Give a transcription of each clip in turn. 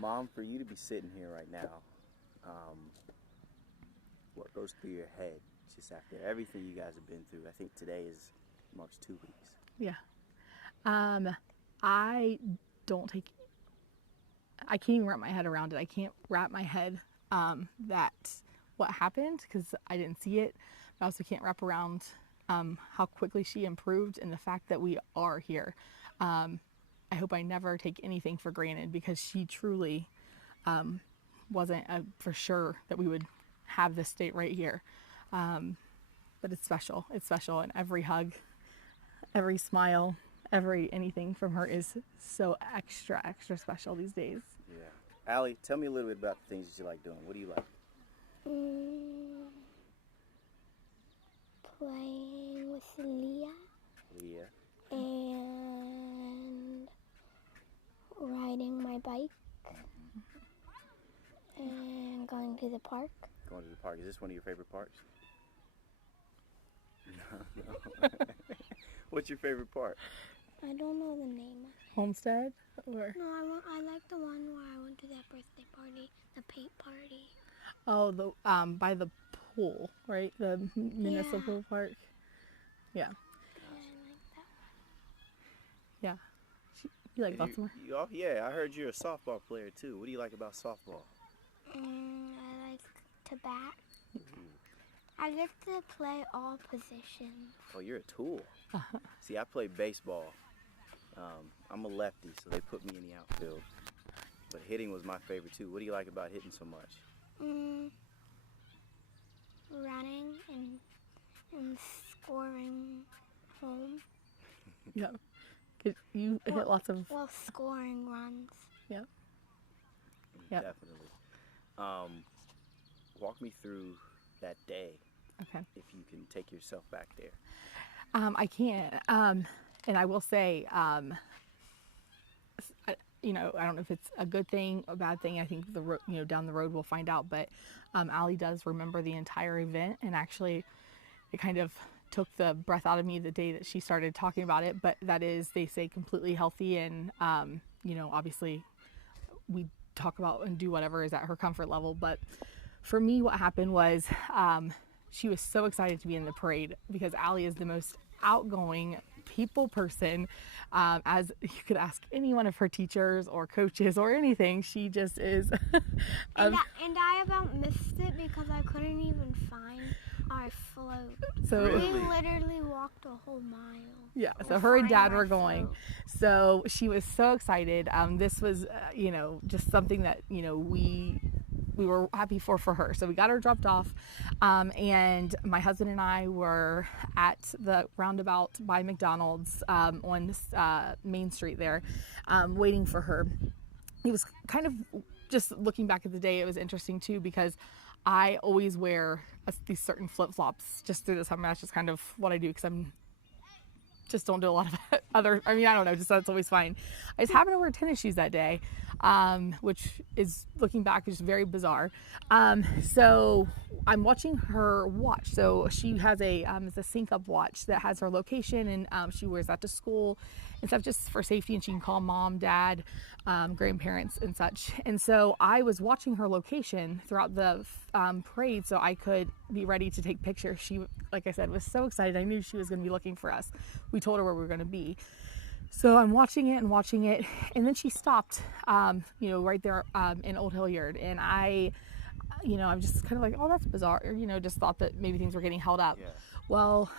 Mom, for you to be sitting here right now, what goes through your head just after everything you guys have been through? I think today marks 2 weeks. Yeah. I don't take, I can't even wrap my head around it. I can't wrap my head that what happened because I didn't see it. I also can't wrap around how quickly she improved and the fact that we are here. I hope I never take anything for granted because she truly wasn't for sure that we would have this state right here. But it's special. It's special. And every hug, every smile, every anything from her is so extra special these days. Yeah. Allie, tell me a little bit about the things that you like doing. What do you like? Playing with Leah. And riding my bike. And going to the park. Going to the park. Is this one of your favorite parks? No. What's your favorite part? I don't know the name. Homestead? Or? No, I like the one where I went to that birthday party, the paint party. Oh, the by the pool, right? The municipal park. Yeah. I like that one. Yeah. You like lots more? Yeah, I heard you're a softball player too. What do you like about softball? I like to bat. I get to play all positions. Oh, you're a tool. See, I play baseball. I'm a lefty, so they put me in the outfield. But hitting was my favorite too. What do you like about hitting so much? Running and scoring home. Yeah. You hit lots of... Well, scoring runs. Yeah. Yep. Definitely. Walk me through that day. Okay. If you can take yourself back there. I can. And I will say, I don't know if it's a good thing, a bad thing. I think down the road we'll find out. But Allie does remember the entire event, and actually, it kind of took the breath out of me the day that she started talking about it. But that is, they say, completely healthy, and obviously, we talk about and do whatever is at her comfort level. But for me, what happened was she was so excited to be in the parade because Allie is the most outgoing people person. As you could ask any one of her teachers or coaches or anything, she just is. And I about missed it because I couldn't even find our float. So we literally walked a whole mile. Yeah, so her and Dad were going. So she was so excited. This was, just something that, we were happy for her. So we got her dropped off, and my husband and I were at the roundabout by McDonald's on Main Street there, waiting for her. It was kind of, just looking back at the day, it was interesting too because I always wear these certain flip-flops just through the summer. That's just kind of what I do because just don't do a lot of other, I don't know, just that's always fine. I just happened to wear tennis shoes that day, which is, looking back, is very bizarre. So I'm watching her watch. So she has it's a sync up watch that has her location, and she wears that to school and stuff just for safety, and she can call mom, dad, grandparents and such. And so I was watching her location throughout the parade so I could be ready to take pictures. She, like I said, was so excited. I knew she was going to be looking for us. We told her where we were going to be. So I'm watching it, and then she stopped, right there in Old Hilliard. And I'm just kind of like, oh, that's bizarre. Just thought that maybe things were getting held up. Yeah. Well,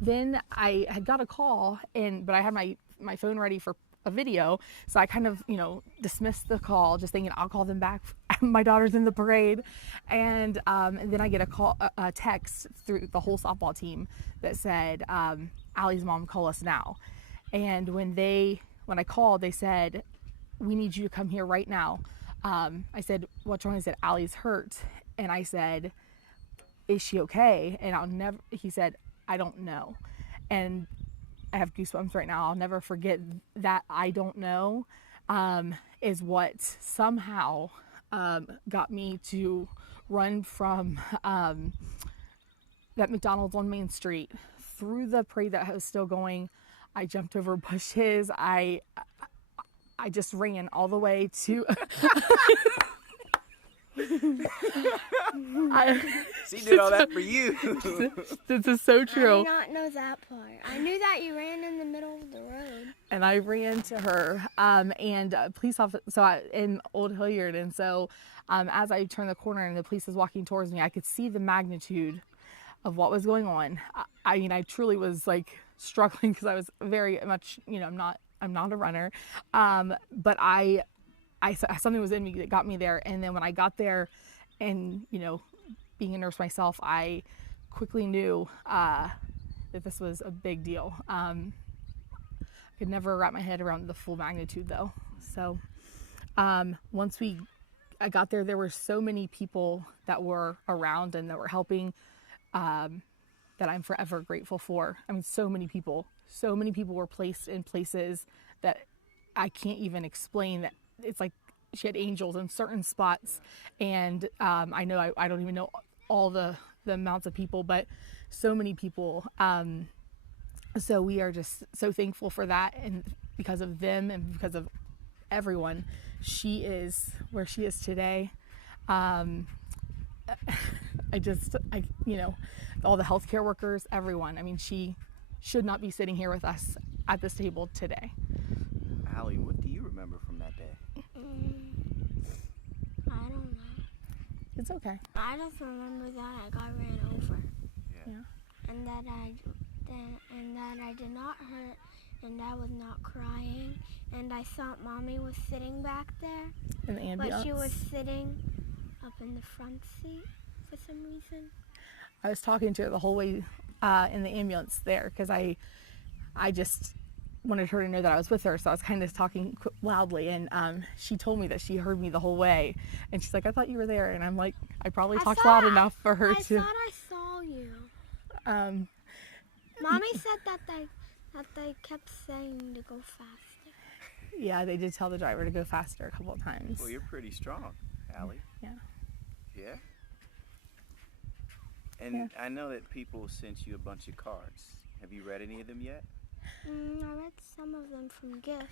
then I had got a call, but I had my phone ready for a video. So I kind of, dismissed the call, just thinking I'll call them back. My daughter's in the parade. And then I get a text through the whole softball team that said, Allie's mom, call us now. And when I called, they said, we need you to come here right now. I said, what's wrong? He said, Allie's hurt. And I said, is she okay? And he said, I don't know. And I have goosebumps right now. I'll never forget that I don't know is what somehow got me to run from that McDonald's on Main Street through the parade that was still going. I jumped over bushes. I I just ran all the way to. She did all that for you. This is so I true. did not know that part. I knew that you ran in the middle of the road. And I ran to her, and police officer, in Old Hilliard, and so as I turned the corner and the police was walking towards me, I could see the magnitude of what was going on. I mean, I truly was like struggling because I was very much, I'm not a runner, but I something was in me that got me there. And then when I got there, and being a nurse myself, I quickly knew that this was a big deal. I could never wrap my head around the full magnitude though. So once I got there, there were so many people that were around and that were helping, that I'm forever grateful for. I mean, so many people were placed in places that I can't even explain. That it's like she had angels in certain spots, and I know I don't even know all the amounts of people, but so many people. So we are just so thankful for that, and because of them and because of everyone, she is where she is today. All the healthcare workers, everyone. I mean, she should not be sitting here with us at this table today. Allie, what do you remember from that day? I don't know. It's okay. I just remember that I got ran over. Yeah. And that I did not hurt, and I was not crying, and I thought Mommy was sitting back there, In the ambulance. but she was sitting up in the front seat for some reason. I was talking to her the whole way in the ambulance there because I just wanted her to know that I was with her, so I was kind of talking loudly, and she told me that she heard me the whole way, and she's like, I thought you were there, and I'm like, I probably talked loud enough for her to. I thought I saw you. Um, Mommy said that they kept saying to go faster. Yeah, they did tell the driver to go faster a couple of times. Well, you're pretty strong, Allie. Yeah. Yeah? And I know that people sent you a bunch of cards. Have you read any of them yet? I read some of them from gifts.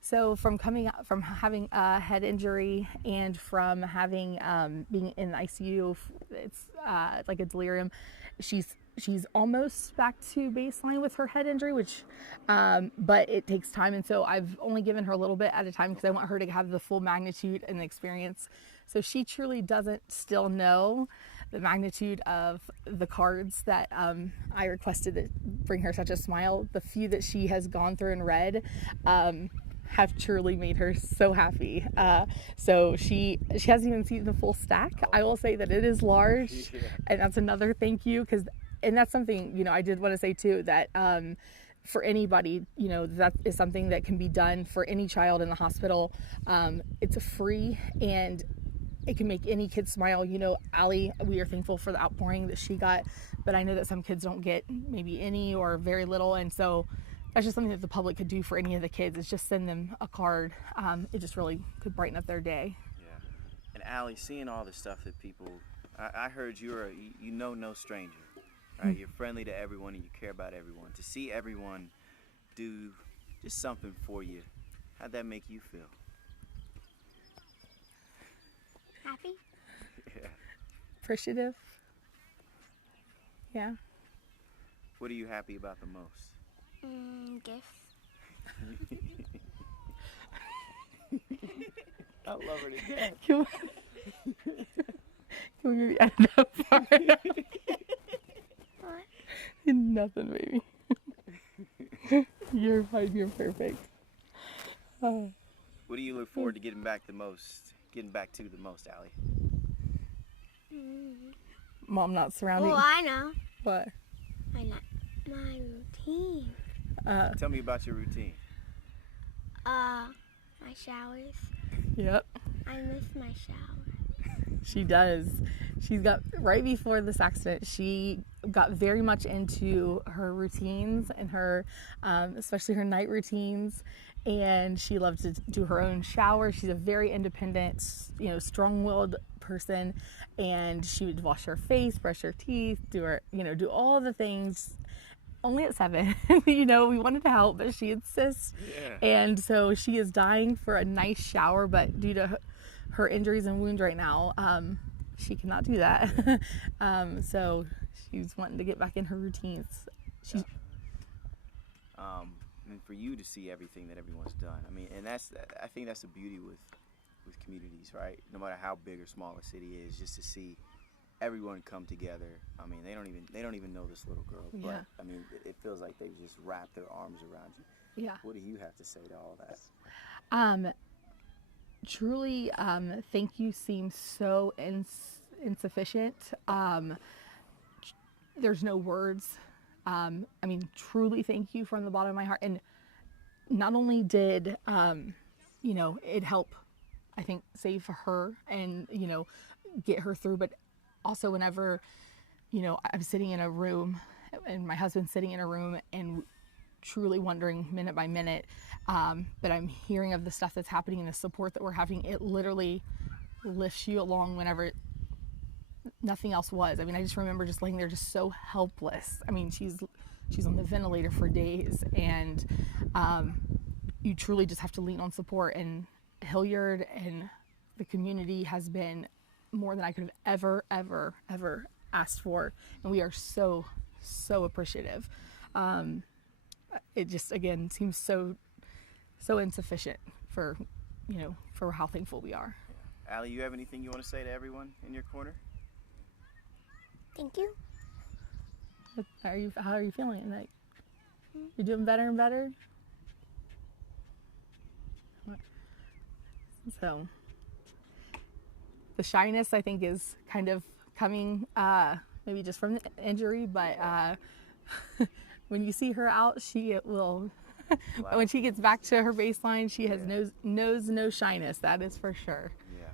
So from having a head injury and from having being in the ICU, it's like a delirium. She's almost back to baseline with her head injury, which but it takes time, and so I've only given her a little bit at a time because I want her to have the full magnitude and the experience. So she truly doesn't still know the magnitude of the cards that I requested that bring her such a smile. The few that she has gone through and read have truly made her so happy. So she hasn't even seen the full stack. I will say that it is large, and that's another thank you, and that's something, I did want to say too, that for anybody, that is something that can be done for any child in the hospital. It's free, and it can make any kid smile. Allie, we are thankful for the outpouring that she got, but I know that some kids don't get maybe any or very little, and so that's just something that the public could do for any of the kids, is just send them a card. It just really could brighten up their day. Yeah. And Allie, seeing all the stuff that people, I heard you're no stranger, right? You're friendly to everyone and you care about everyone. To see everyone do just something for you, how'd that make you feel? Happy? Yeah. Appreciative. Yeah. What are you happy about the most? Gifts. I love it again. Can we maybe add that part? What? Nothing, baby. You're fine. You're perfect. What do you look forward to getting back to the most, Allie? Mom not surrounding. Oh, I know. What? I know my routine. Tell me about your routine. My showers. Yep. I miss my shower. She does. She's got, right before this accident, she got very much into her routines and her, especially her night routines. And she loved to do her own shower. She's a very independent, strong-willed person. And she would wash her face, brush her teeth, do all the things. only at 7. You know, we wanted to help, but she insists. Yeah. And so she is dying for a nice shower, but due to her injuries and wounds right now, she cannot do that. So she's wanting to get back in her routines. She's, And for you to see everything that everyone's done, I mean, and I think that's the beauty with communities, right? No matter how big or small a city is, just to see everyone come together. I mean, they don't even know this little girl, but Yeah. I mean, it feels like they've just wrapped their arms around you. Yeah. What do you have to say to all that? Truly, thank you seems so insufficient. There's no words. I mean, truly thank you from the bottom of my heart. And not only did, you know, it help, I think, save her and, you know, get her through, but also whenever, you know, I'm sitting in a room and my husband's sitting in a room and truly wondering minute by minute, but I'm hearing of the stuff that's happening and the support that we're having, it literally lifts you along whenever nothing else was. I mean, I just remember just laying there just so helpless. I mean, she's on the ventilator for days, and you truly just have to lean on support. And Hilliard and the community has been more than I could have ever asked for, and we are so appreciative. It just, again, seems so insufficient for, you know, for how thankful we are. Allie, you have anything you want to say to everyone in your corner? Thank you. How are you feeling? Like, you're doing better and better? So the shyness, I think, is kind of coming maybe just from the injury, but when you see her out, she will Wow. when she gets back to her baseline, she has no shyness, that is for sure. Yeah.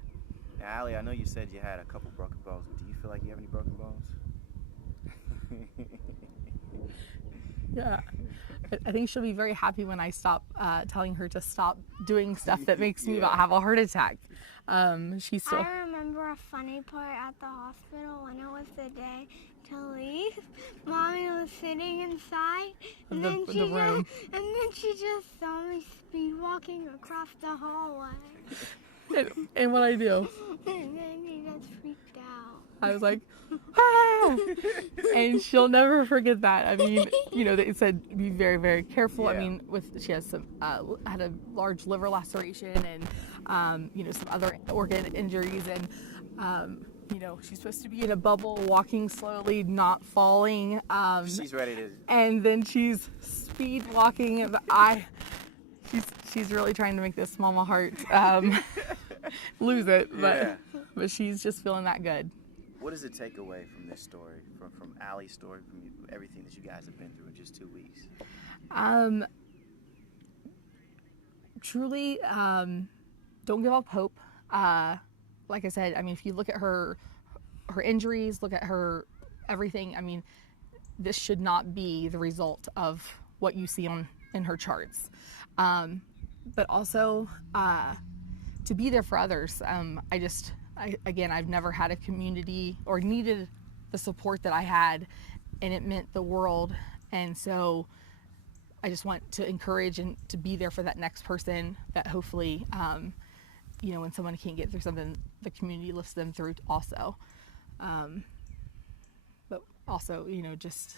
Now, Allie, I know you said you had a couple broken bones, but do you feel like you have any broken bones? Yeah. I think she'll be very happy when I stop telling her to stop doing stuff that makes me about have a heart attack. She's still. I remember a funny part at the hospital when it was the day to leave. Mommy was sitting inside, and The then room. she just saw me speed walking across the hallway, And what I do, and then she just freaked out. I was like, ah! And she'll never forget that. I mean, you know, they said be very careful. Yeah. I mean, she has some had a large liver laceration and you know, some other organ injuries, and you know, she's supposed to be in a bubble, walking slowly, not falling. She's ready to. And then she's speed walking. But she's really trying to make this mama heart lose it, Yeah. but she's just feeling that good. What does it take away from this story, from Allie's story, from everything that you guys have been through in just 2 weeks? Truly, don't give up hope. Like I said, I mean, if you look at her injuries, look at her everything, I mean, this should not be the result of what you see in her charts. But also, to be there for others. I've never had a community or needed the support that I had, and it meant the world. And so I just want to encourage and to be there for that next person that hopefully, you know, when someone can't get through something, the community lifts them through also. But also, you know, just